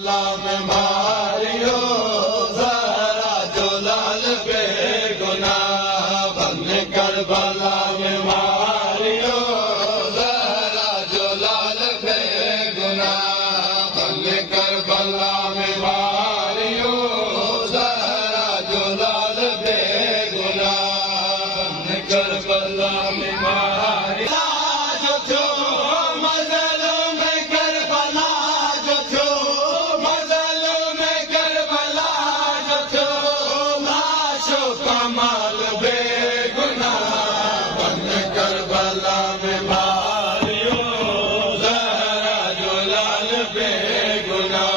में मारियो ज़हरा जो लाल बेगुनाह बन करबला में मारियो ज़हरा जो लाल बेगुनाह बन करबला में मारियो ज़हरा जो लाल बेगुनाह बन करबला में मारियो कमाल बेगुनाह बन करबला में मारियो ज़हरा जो लाल बेगुनाह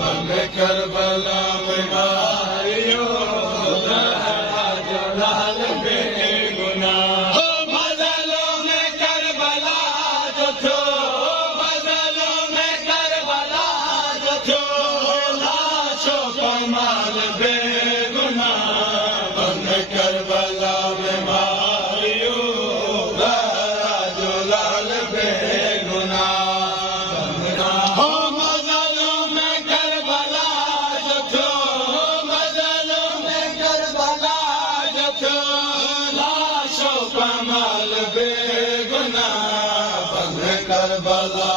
बन करबला में मारियो ज़हरा जो लाल बेगुनाह मज़लों में करबला जो थो मज़लों में करबला जो थो लाशों कमाल बेगुनाह करबला में मारियो ज़हरा जो लाल बेगुनाह हो मज़लों में करबला जो थो मज़लों में करबला जो थो लाशों कमाल बेगुनाह बन करबला